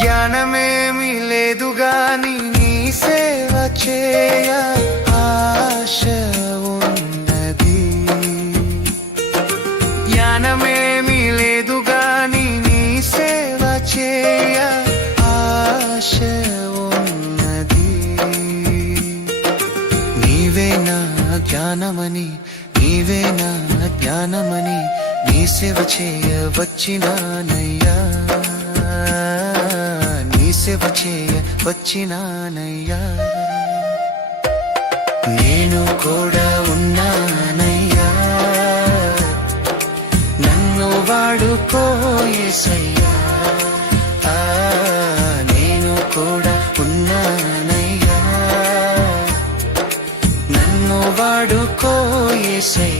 జ్ఞానమేమి లేదు గాని నీ సేవ చేయ ఆశ ఉన్నది. జ్ఞానమేమి లేదు గాని నీ సేవ చేయ ఆశ ఉన్నది. నీవే నా జ్ఞానమని, నీవే నా జ్ఞానమని నీ సేవ చేయ వచ్చినానయ్యా, నీ సేవ చేయ వచ్చినానయ్యా. నేను కూడా ఉన్నానయ్యా, నన్ను వాడుకో యేసయ్యా. నేను కూడా ఉన్నానయ్యా, నన్ను వాడుకో యేసయ్యా.